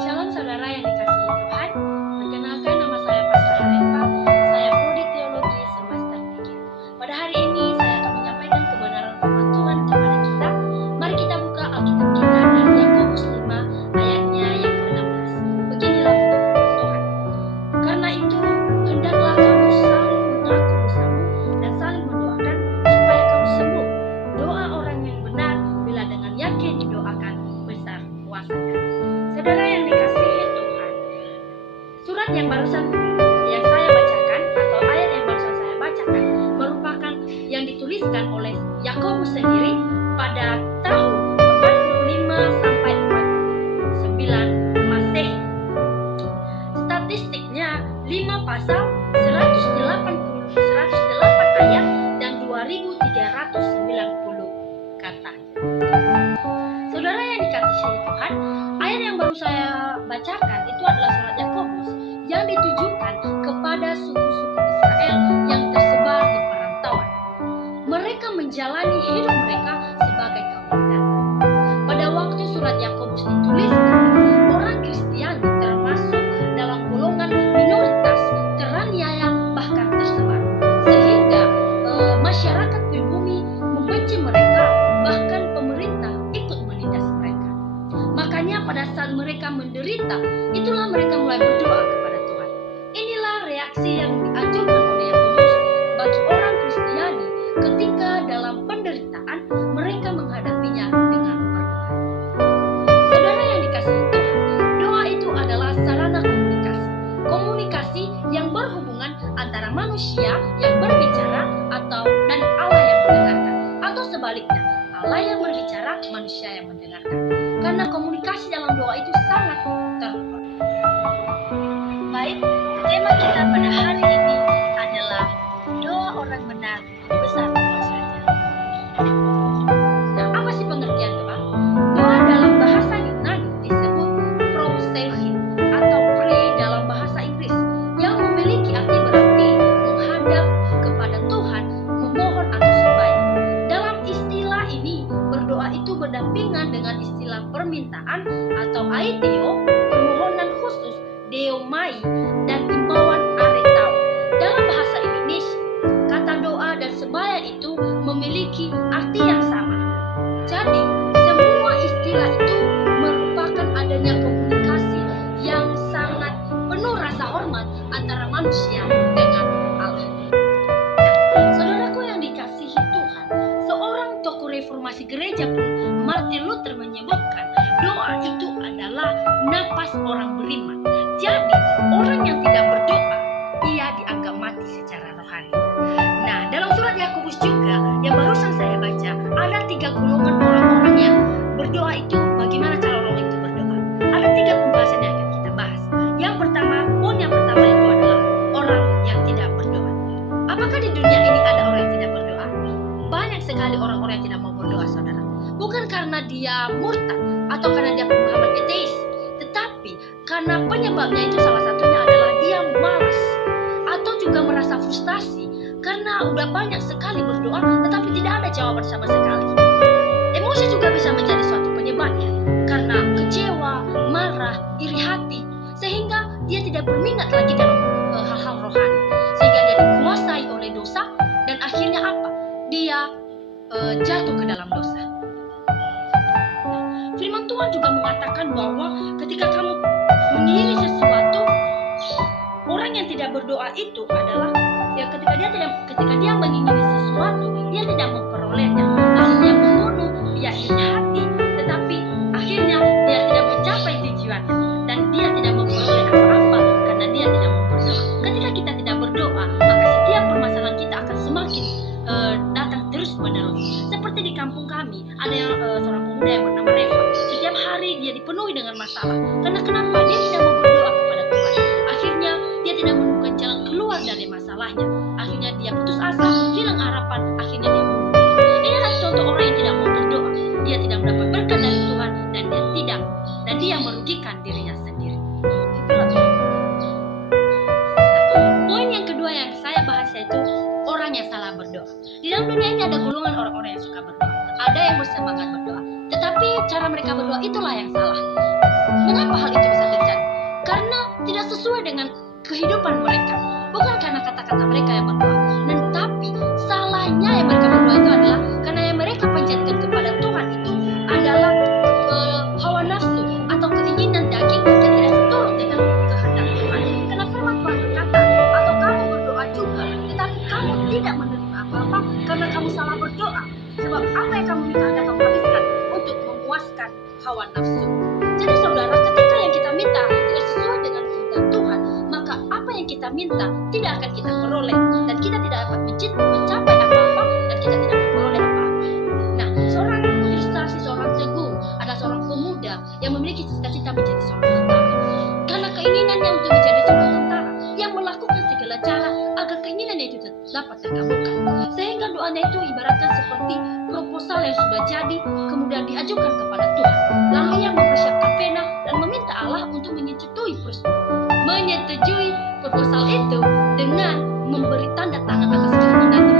Shalom saudara yang dikasihi Tuhan. Perkenalkan, nama saya Pastor Eva. Saya prodi teologi semester 3. Pada hari ini saya akan menyampaikan kebenaran firman Tuhan kepada kita. Mari kita buka Alkitab kita dari Yakobus 5 ayatnya yang ke-16. Beginilah firman Tuhan. Karena itu, hendaklah kamu saling mengaku dosamu dan saling mendoakan supaya kamu sembuh. Doa orang yang benar bila dengan yakin didoakan besar kuasanya. Saudara yang dikasihi Tuhan, surat yang barusan yang saya bacakan atau ayat yang barusan saya bacakan merupakan yang dituliskan oleh Yakobus sendiri pada tahun 45 sampai 49 Masehi. Statistiknya 5 pasal, 108 ayat dan 2390 kata. Saudara yang dikasihi Tuhan, ayat yang baru saya bacakan itu adalah surat Yakobus yang ditujukan kepada suku-suku Israel yang tersebar di perantauan. Mereka menjalani hidup mereka sebagai kaum pendatang. Pada waktu surat Yakobus dituliskan, orang Kristiani termasuk dalam golongan minoritas, teraniaya, bahkan tersebar, sehingga masyarakat pribumi membenci mereka, bahkan pemerintah ikut menindas mereka. Makanya pada saat mereka menderita, itulah mereka mulai berdoa kepada Tuhan. Inilah reaksi yang dianjurkan oleh Yakobus bagi orang Kristiani ketika dalam penderitaan mereka menghadapinya dengan berdoa. Saudara yang dikasihi Tuhan, doa itu adalah sarana komunikasi. Komunikasi yang berhubungan antara manusia yang berbicara dan Allah yang mendengarkan, atau sebaliknya, Allah yang berbicara, manusia yang mendengarkan. Karena komunikasi dalam doa itu sangat terhormat. Baik, tema kita pada hari ini adalah doa orang benar besar kuasanya. Nah, apa sih pengertian doa? Doa dalam bahasa Yunani disebut proseuchin atau pray dalam bahasa Inggris, yang memiliki arti berarti menghadap kepada Tuhan, memohon atau sembahyang. Dalam istilah ini, berdoa itu berdampingan dengan istilah permintaan atau aiteo, permohonan khusus, deomai, dan imbauan aretao. Dalam bahasa Indonesia, kata doa dan sembahyang itu memiliki arti yang sama. Jadi, semua istilah itu merupakan adanya komunikasi yang sangat penuh rasa hormat antara manusia dengan Allah. Saudaraku yang dikasihi Tuhan, seorang tokoh reformasi gereja pun, Martin Luther, menyebutkan doa itu adalah napas orang beriman. Jadi, orang yang tidak berdoa, ia dianggap mati secara rohani. Nah, dalam surat Yakobus juga yang barusan saya baca, ada 3 golongan orang-orang yang berdoa itu. Bagaimana cara orang itu berdoa? Ada 3 pembahasan yang akan kita bahas. Yang pertama itu adalah orang yang tidak berdoa. Apakah di dunia ini ada orang yang tidak berdoa? Banyak sekali orang-orang yang tidak mau berdoa, saudara. Bukan karena dia murtad atau karena dia pemahaman ateis, tetapi karena penyebabnya itu salah satunya adalah dia malas atau juga merasa frustasi karena udah banyak sekali berdoa tetapi tidak ada jawaban sama sekali. Emosi juga bisa menjadi suatu penyebabnya, karena kecewa, marah, iri hati, sehingga dia tidak berminat lagi dalam hal-hal rohani, sehingga dia dikuasai oleh dosa dan akhirnya apa? Dia jatuh ke dalam dosa. Firman Tuhan juga mengatakan bahwa ketika kamu menginginkan sesuatu, orang yang tidak berdoa itu adalah ya ketika dia menginginkan sesuatu, dia tidak memperolehnya. Akhirnya membunuh, dia iri hati, tetapi akhirnya dia tidak mencapai tujuannya dan dia tidak memperoleh apa-apa karena dia tidak mau berdoa. Ketika kita tidak berdoa, maka setiap permasalahan kita akan semakin datang terus menerus. Seperti di kampung kami, ada seorang pemuda yang bernama Reva. Setiap hari dia dipenuhi dengan masalah. Karena kenapa? Dia tidak mau berdoa kepada Tuhan. Akhirnya dia tidak menemukan jalan keluar dari masalahnya. Akhirnya dia putus asa, hilang harapan, akhirnya dia bunuh diri. Inilah contoh orang yang tidak mau berdoa. Dia tidak mendapat berkat dari Tuhan dan dia merugikan dirinya sendiri. Itulah. Poin yang kedua yang saya bahas yaitu orang yang salah berdoa. Di dalam dunia ini ada golongan orang-orang yang suka berdoa. Ada yang bersemangat berdoa, tetapi cara mereka berdoa itulah yang salah. Mengapa hal itu bisa terjadi? kehidupan mereka, bukan karena kata-kata mereka yang berdoa, tapi salahnya yang mereka berdoa itu adalah karena yang mereka panjatkan kepada Tuhan itu adalah hawa nafsu atau keinginan daging yang tidak seturut dengan kehendak Tuhan. Karena firman Tuhan berkata, atau kamu berdoa juga, tetapi kamu tidak menerima apa-apa karena kamu salah berdoa. Sebab apa yang kamu minta Anda kamu habiskan untuk memuaskan hawa nafsu. Jadi saudara, ketika yang kita minta tidak sesuai dengan kehendak Tuhan, maka apa yang kita minta tidak akan kita peroleh, dan kita tidak dapat mencapai apa-apa, dan kita tidak memperoleh apa-apa. Nah, seorang ilustrasi seorang teguh ada seorang pemuda yang memiliki cita-cita menjadi seorang tentara. Karena keinginannya untuk menjadi seorang tentara, yang melakukan segala cara agar keinginannya itu dapat terkabulkan. Sehingga doanya itu ibaratkan seperti proposal yang sudah jadi, kemudian diajukan kepada Tuhan. Lalu ia mempersiapkan pena dan meminta Allah untuk menyetujui proposal itu dengan memberi tanda tangan atas keinginannya.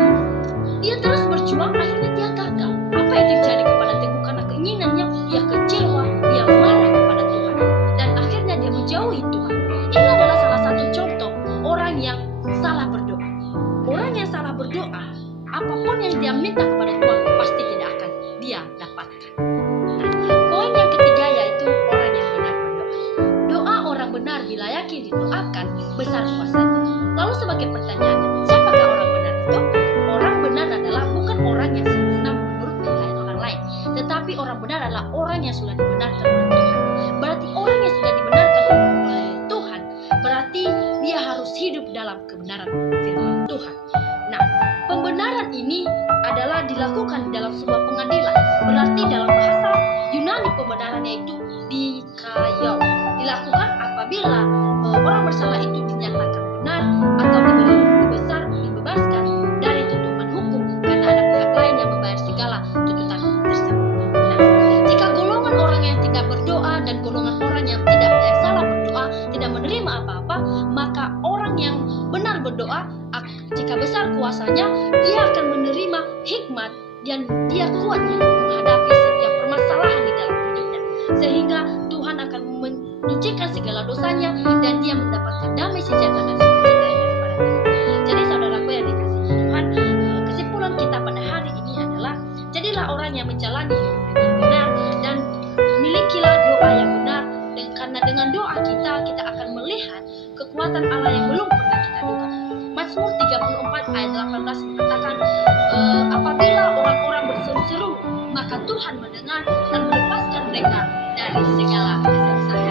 Dia terus berjuang, akhirnya dia gagal. Apa yang terjadi kepada Teguh? Karena keinginannya, dia kecewa, dia marah kepada Tuhan, dan akhirnya dia menjauhi Tuhan. Ini adalah salah satu contoh orang yang salah berdoa. Orang yang salah berdoa, apapun yang dia minta kepada Tuhan pasti tidak akan dia dapatkan. Poin yang ketiga yaitu orang yang benar berdoa. Doa orang benar bila yakin didoakan besar kuasanya. Lalu sebagai pertanyaan, siapakah orang benar itu? Orang benar adalah bukan orang yang sempurna menurut penilaian orang lain, tetapi orang benar adalah orang yang sudah dibenarkan oleh Tuhan. Berarti orang yang sudah dibenarkan oleh Tuhan, berarti dia harus hidup dalam kebenaran firman Tuhan. Nah, pembenaran ini adalah dilakukan dalam sebuah pengadilan. Berarti dalam bahasa Yunani pembenarannya itu dikayau. Dilakukan apabila orang bersalah itu dinyatakan benar atau diberi besar dibebaskan dari tuntutan hukum karena ada pihak lain yang membayar segala tuntutan tersebut. Nah, jika golongan orang yang tidak berdoa dan golongan orang yang salah berdoa tidak menerima apa-apa, maka orang yang benar berdoa, jika besar kuasanya, dia akan menerima hikmat dan dia kuat menghadapi setiap permasalahan di dalam hidupnya, sehingga Tuhan akan menyucikan segala dosanya dan dia mendapatkan damai sejahtera dan sukacita yang daripada Tuhan. Jadi saudaraku yang dikasihi Tuhan, kesimpulan kita pada hari ini adalah jadilah orang yang menjalani hidup dengan benar dan milikilah doa yang benar, dan karena dengan doa kita akan melihat kekuatan Allah yang belum pernah kita duga. Mazmur 34 ayat 18 mengatakan, apabila orang-orang berseru-seru, maka Tuhan mendengar dan melepaskan mereka dari segala kesengsaraan.